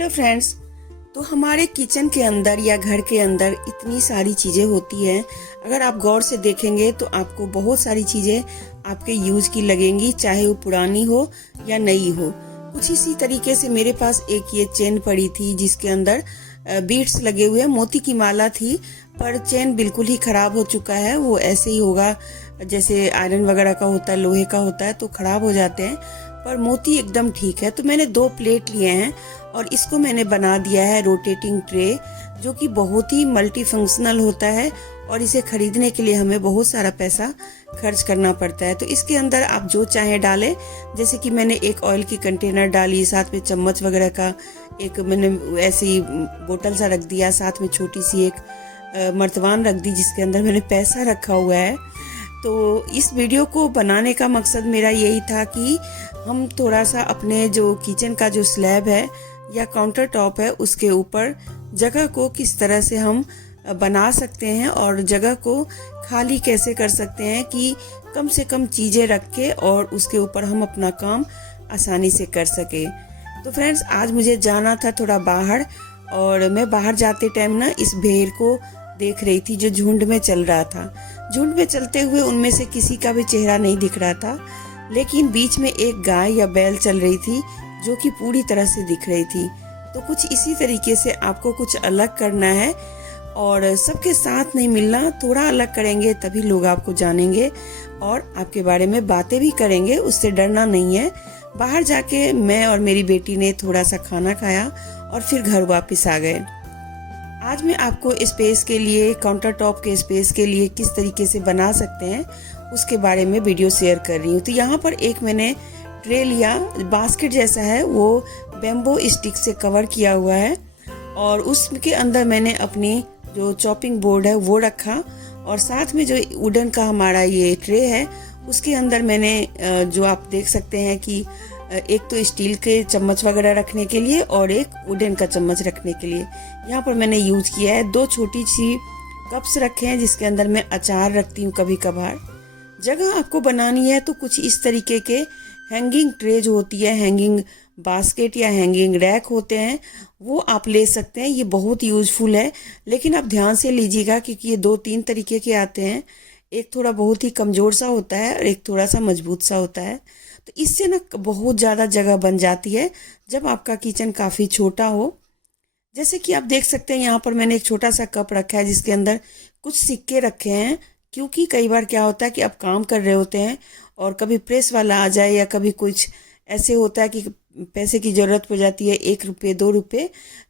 Hello friends. तो हमारे kitchen के अंदर या घर के अंदर इतनी सारी चीज़ें होती हैं। अगर आप गौर से देखेंगे तो आपको बहुत सारी चीज़ें आपके यूज की लगेंगी, चाहे वो पुरानी हो या नई हो। कुछ इसी तरीके से मेरे पास एक ये चेन पड़ी थी जिसके अंदर बीड्स लगे हुए, मोती की माला थी, पर चेन बिल्कुल ही खराब हो चुका है। वो ऐसे ही होगा जैसे आयरन वगैरह का होता है, लोहे का होता है तो खराब हो जाते हैं, पर मोती एकदम ठीक है। तो मैंने 2 प्लेट लिए हैं और इसको मैंने बना दिया है रोटेटिंग ट्रे, जो कि बहुत ही मल्टी फंक्शनल होता है और इसे खरीदने के लिए हमें बहुत सारा पैसा खर्च करना पड़ता है। तो इसके अंदर आप जो चाहें डालें, जैसे कि मैंने एक ऑयल की कंटेनर डाली, साथ में चम्मच वगैरह का एक मैंने ऐसे ही बोतल सा रख दिया, साथ में छोटी सी एक मर्तबान रख दी जिसके अंदर मैंने पैसा रखा हुआ है। तो इस वीडियो को बनाने का मकसद मेरा यही था कि हम थोड़ा सा अपने जो किचन का जो स्लैब है या काउंटर टॉप है उसके ऊपर जगह को किस तरह से हम बना सकते हैं और जगह को खाली कैसे कर सकते हैं कि कम से कम चीज़ें रख के और उसके ऊपर हम अपना काम आसानी से कर सके। तो फ्रेंड्स, आज मुझे जाना था थोड़ा बाहर, और मैं बाहर जाते टाइम ना इस भेड़ को देख रही थी जो झुंड में चल रहा था। झुंड में चलते हुए उनमें से किसी का भी चेहरा नहीं दिख रहा था, लेकिन बीच में एक गाय या बैल चल रही थी जो कि पूरी तरह से दिख रही थी। तो कुछ इसी तरीके से आपको कुछ अलग करना है और सबके साथ नहीं मिलना, थोड़ा अलग करेंगे तभी लोग आपको जानेंगे और आपके बारे में बातें भी करेंगे। उससे डरना नहीं है। बाहर जाके मैं और मेरी बेटी ने थोड़ा सा खाना खाया और फिर घर वापस आ गए। आज मैं आपको स्पेस के लिए, काउंटर टॉप के स्पेस के लिए किस तरीके से बना सकते हैं उसके बारे में वीडियो शेयर कर रही हूँ। तो यहाँ पर एक मैंने ट्रे लिया, बास्केट जैसा है, वो बेम्बो स्टिक से कवर किया हुआ है और उसके अंदर मैंने अपनी जो चॉपिंग बोर्ड है वो रखा और साथ में जो वुडन का हमारा ये ट्रे है उसके अंदर मैंने जो आप देख सकते हैं कि एक तो स्टील के चम्मच वगैरह रखने के लिए और एक वुडन का चम्मच रखने के लिए यहाँ पर मैंने यूज किया है। 2 छोटी सी कप्स रखे हैं जिसके अंदर मैं अचार रखती हूँ कभी कभार। जगह आपको बनानी है तो कुछ इस तरीके के हैंगिंग ट्रे जो होती है, हैंगिंग बास्केट या हैंगिंग रैक होते हैं, वो आप ले सकते हैं। ये बहुत यूजफुल है, लेकिन आप ध्यान से लीजिएगा क्योंकि ये 2-3 तरीके के आते हैं। एक थोड़ा बहुत ही कमज़ोर सा होता है और एक थोड़ा सा मजबूत सा होता है। तो इससे ना बहुत ज़्यादा जगह बन जाती है जब आपका किचन काफ़ी छोटा हो। जैसे कि आप देख सकते हैं यहाँ पर मैंने एक छोटा सा कप रखा है जिसके अंदर कुछ सिक्के रखे हैं, क्योंकि कई बार क्या होता है कि आप काम कर रहे होते हैं और कभी प्रेस वाला आ जाए या कभी कुछ ऐसे होता है कि पैसे की ज़रूरत पड़ जाती है, 1 रुपये 2 रुपये,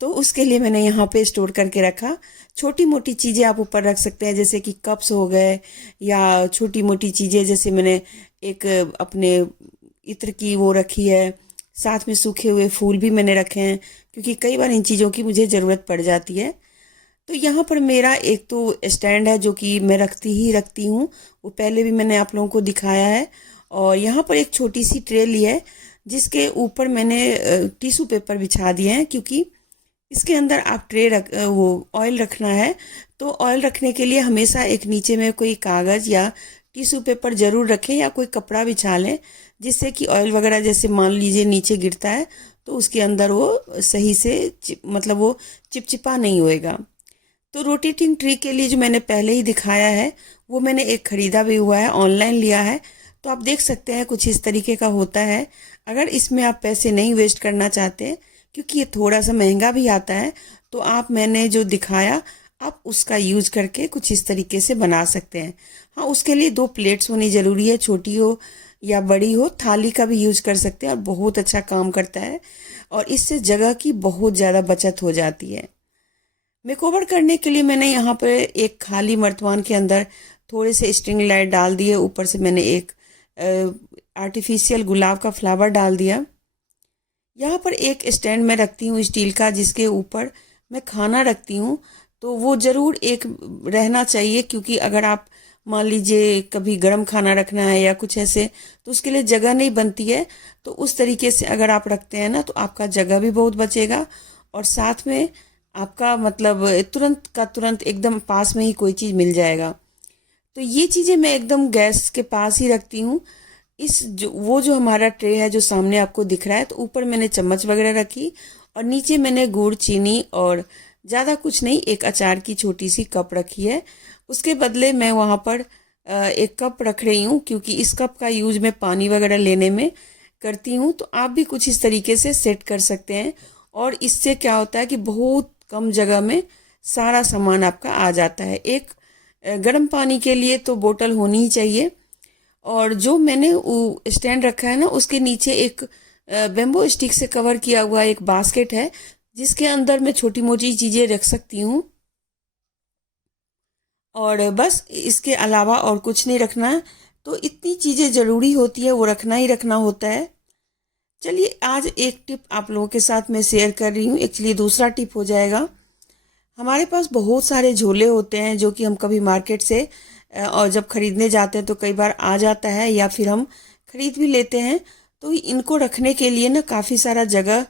तो उसके लिए मैंने यहाँ पे स्टोर करके रखा। छोटी मोटी चीज़ें आप ऊपर रख सकते हैं, जैसे कि कप्स हो गए या छोटी मोटी चीज़ें, जैसे मैंने एक अपने इत्र की वो रखी है, साथ में सूखे हुए फूल भी मैंने रखे हैं क्योंकि कई बार इन चीज़ों की मुझे ज़रूरत पड़ जाती है। तो यहाँ पर मेरा एक तो स्टैंड है जो कि मैं रखती हूँ, वो पहले भी मैंने आप लोगों को दिखाया है। और यहाँ पर एक छोटी सी ट्रे ली है जिसके ऊपर मैंने टिश्यू पेपर बिछा दिए हैं, क्योंकि इसके अंदर आप वो ऑयल रखना है। तो ऑयल रखने के लिए हमेशा एक नीचे में कोई कागज़ या टिश्यू पेपर ज़रूर रखें या कोई कपड़ा बिछा लें, जिससे कि ऑयल वगैरह जैसे मान लीजिए नीचे गिरता है तो उसके अंदर वो सही से मतलब वो चिपचिपा नहीं होएगा। तो रोटेटिंग ट्री के लिए जो मैंने पहले ही दिखाया है वो मैंने एक ख़रीदा भी हुआ है, ऑनलाइन लिया है। तो आप देख सकते हैं कुछ इस तरीके का होता है। अगर इसमें आप पैसे नहीं वेस्ट करना चाहते, क्योंकि ये थोड़ा सा महंगा भी आता है, तो आप मैंने जो दिखाया आप उसका यूज करके कुछ इस तरीके से बना सकते हैं। हाँ, उसके लिए 2 प्लेट्स होनी ज़रूरी है, छोटी हो या बड़ी हो। थाली का भी यूज कर सकते हैं और बहुत अच्छा काम करता है और इससे जगह की बहुत ज़्यादा बचत हो जाती है। मेकओवर करने के लिए मैंने यहाँ पर एक खाली मर्तबान के अंदर थोड़े से स्ट्रिंग लाइट डाल दिए, ऊपर से मैंने एक आर्टिफिशियल गुलाब का फ्लावर डाल दिया। यहाँ पर एक स्टैंड में रखती हूँ स्टील का, जिसके ऊपर मैं खाना रखती हूँ। तो वो ज़रूर एक रहना चाहिए, क्योंकि अगर आप मान लीजिए कभी गर्म खाना रखना है या कुछ ऐसे, तो उसके लिए जगह नहीं बनती है। तो उस तरीके से अगर आप रखते हैं ना तो आपका जगह भी बहुत बचेगा और साथ में आपका मतलब तुरंत का तुरंत एकदम पास में ही कोई चीज़ मिल जाएगा। तो ये चीज़ें मैं एकदम गैस के पास ही रखती हूँ। वो जो हमारा ट्रे है जो सामने आपको दिख रहा है, तो ऊपर मैंने चम्मच वगैरह रखी और नीचे मैंने गुड़, चीनी और ज़्यादा कुछ नहीं, एक अचार की छोटी सी कप रखी है। उसके बदले मैं वहाँ पर एक कप रख रही हूँ, क्योंकि इस कप का यूज मैं पानी वगैरह लेने में करती हूँ। तो आप भी कुछ इस तरीके से सेट कर सकते हैं, और इससे क्या होता है कि बहुत कम जगह में सारा सामान आपका आ जाता है। एक गर्म पानी के लिए तो बोतल होनी ही चाहिए। और जो मैंने स्टैंड रखा है ना, उसके नीचे एक बेम्बो स्टिक से कवर किया हुआ एक बास्केट है, जिसके अंदर मैं छोटी मोटी चीज़ें रख सकती हूँ। और बस इसके अलावा और कुछ नहीं रखना है। तो इतनी चीज़ें ज़रूरी होती है, वो रखना ही रखना होता है। चलिए, आज एक टिप आप लोगों के साथ मैं शेयर कर रही हूँ। एक्चुअली दूसरा टिप हो जाएगा। हमारे पास बहुत सारे झोले होते हैं जो कि हम कभी मार्केट से और जब खरीदने जाते हैं तो कई बार आ जाता है, या फिर हम खरीद भी लेते हैं। तो इनको रखने के लिए ना काफ़ी सारा जगह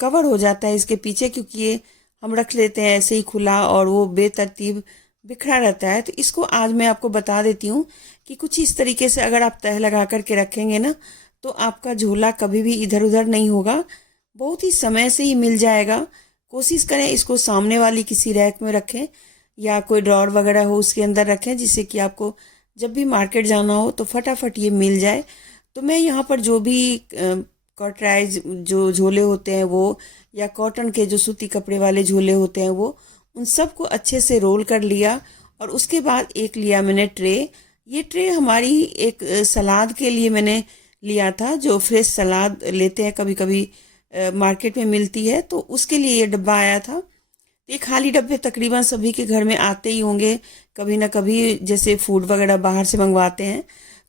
कवर हो जाता है इसके पीछे, क्योंकि ये हम रख लेते हैं ऐसे ही खुला और वो बेतरतीब बिखरा रहता है। तो इसको आज मैं आपको बता देती हूँ कि कुछ इस तरीके से अगर आप तह लगा करके रखेंगे ना, तो आपका झोला कभी भी इधर उधर नहीं होगा, बहुत ही समय से ही मिल जाएगा। कोशिश करें इसको सामने वाली किसी रैक में रखें, या कोई ड्रॉर वगैरह हो उसके अंदर रखें, जिससे कि आपको जब भी मार्केट जाना हो तो फटाफट ये मिल जाए। तो मैं यहाँ पर जो भी कॉटराइज जो झोले होते हैं वो, या कॉटन के जो सूती कपड़े वाले झोले होते हैं वो, उन सबको अच्छे से रोल कर लिया। और उसके बाद एक लिया मैंने ट्रे। ये ट्रे हमारी एक सलाद के लिए मैंने लिया था, जो फ्रेश सलाद लेते हैं कभी कभी मार्केट में मिलती है, तो उसके लिए ये डब्बा आया था। ये खाली डब्बे तकरीबन सभी के घर में आते ही होंगे कभी ना कभी, जैसे फूड वगैरह बाहर से मंगवाते हैं।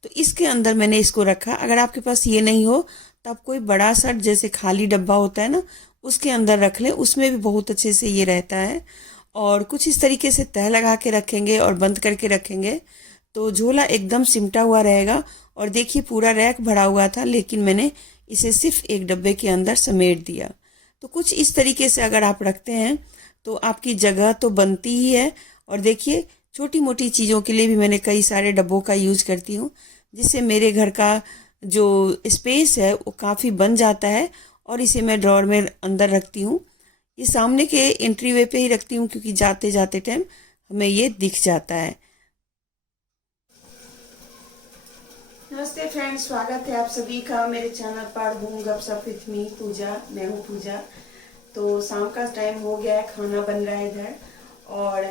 तो इसके अंदर मैंने इसको रखा। अगर आपके पास ये नहीं हो तो आप कोई बड़ा सा जैसे खाली डब्बा होता है ना, उसके अंदर रख लें, उसमें भी बहुत अच्छे से ये रहता है। और कुछ इस तरीके से तह लगा के रखेंगे और बंद करके रखेंगे तो झोला एकदम सिमटा हुआ रहेगा। और देखिए, पूरा रैक भरा हुआ था, लेकिन मैंने इसे सिर्फ एक डब्बे के अंदर समेट दिया। तो कुछ इस तरीके से अगर आप रखते हैं तो आपकी जगह तो बनती ही है। और देखिए, छोटी मोटी चीज़ों के लिए भी मैंने कई सारे डब्बों का यूज करती हूँ, जिससे मेरे घर का जो स्पेस है वो काफ़ी बन जाता है। और इसे मैं ड्रॉर में अंदर रखती हूँ। ये सामने के एंट्री वे पे ही रखती हूँ, क्योंकि जाते जाते टाइम हमें ये दिख जाता है। नमस्ते फ्रेंड्स, स्वागत है आप सभी का मेरे चैनल पर बूम गपशप विथ मी पूजा। मैं हूँ पूजा। तो शाम का टाइम हो गया है, खाना बन रहा है इधर। और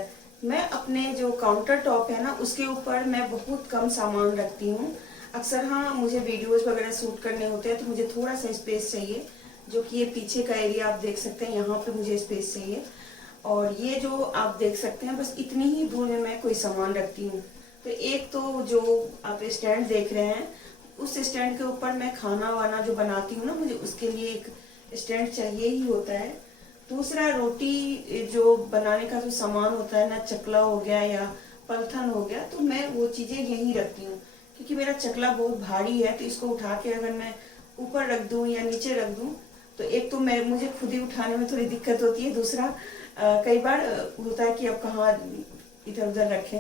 मैं अपने जो काउंटर टॉप है ना, उसके ऊपर मैं बहुत कम सामान रखती हूँ। अक्सर हाँ, मुझे वीडियोस वगैरह शूट करने होते हैं तो मुझे थोड़ा सा स्पेस चाहिए, जो कि ये पीछे का एरिया आप देख सकते हैं, यहाँ पे मुझे स्पेस चाहिए। और ये जो आप देख सकते हैं, बस इतनी ही दूर में मैं कोई सामान रखती हूँ। तो एक तो जो आप स्टैंड देख रहे हैं, उस स्टैंड के ऊपर मैं खाना वाना जो बनाती हूँ ना, मुझे उसके लिए एक स्टैंड चाहिए ही होता है। दूसरा, रोटी जो बनाने का जो सामान होता है ना, चकला हो गया या पलथन हो गया, तो मैं वो चीजें यहीं रखती हूँ। क्योंकि मेरा चकला बहुत भारी है, तो इसको उठा के अगर मैं ऊपर रख दूं या नीचे रख दूं, तो एक तो मैं मुझे खुद ही उठाने में थोड़ी दिक्कत होती है। दूसरा, कई बार होता है कि अब कहाँ इधर उधर रखें,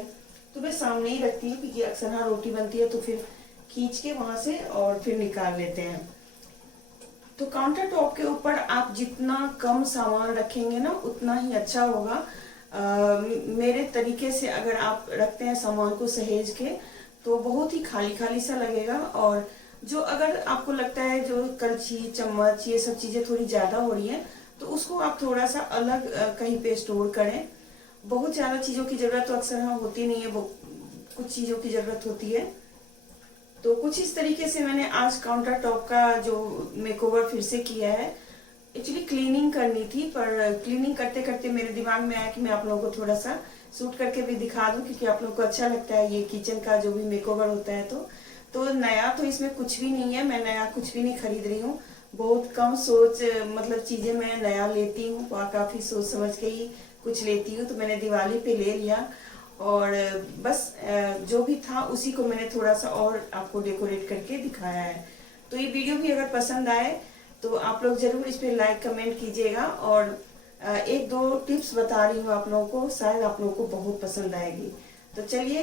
तो मैं सामने ही रखती हूँ। क्योंकि अक्सर हाँ, रोटी बनती है तो फिर खींच के वहां से और फिर निकाल लेते हैं। तो काउंटर टॉप के ऊपर आप जितना कम सामान रखेंगे ना, उतना ही अच्छा होगा। मेरे तरीके से अगर आप रखते हैं सामान को सहेज के, तो बहुत ही खाली खाली सा लगेगा। और जो अगर आपको लगता है जो कलछी, चम्मच, ये सब चीजें थोड़ी ज्यादा हो रही हैं, तो उसको आप थोड़ा सा अलग कहीं पे स्टोर करें। बहुत ज्यादा चीजों की जरूरत तो अक्सर हाँ होती नहीं है, वो कुछ चीजों की जरूरत होती है। तो कुछ इस तरीके से मैंने आज काउंटर टॉप का जो मेकओवर फिर से किया है। एक्चुअली क्लीनिंग करनी थी, पर क्लीनिंग करते करते मेरे दिमाग में आया कि मैं आप लोगों को थोड़ा सा शूट करके भी दिखा दूं, क्योंकि आप लोगों को अच्छा लगता है ये किचन का जो भी मेकओवर होता है। तो नया तो इसमें कुछ भी नहीं है, मैं नया कुछ भी नहीं खरीद रही हूँ। बहुत कम सोच मतलब चीजें मैं नया लेती हूँ, काफी सोच समझ के ही कुछ लेती हूँ। तो मैंने दिवाली पे ले लिया, और बस जो भी था उसी को मैंने थोड़ा सा और आपको डेकोरेट करके दिखाया है। तो ये वीडियो भी अगर पसंद आए तो आप लोग जरूर इस पे लाइक कमेंट कीजिएगा। और एक दो टिप्स बता रही हूँ आप लोगों को, शायद आप लोगों को बहुत पसंद आएगी। तो चलिए।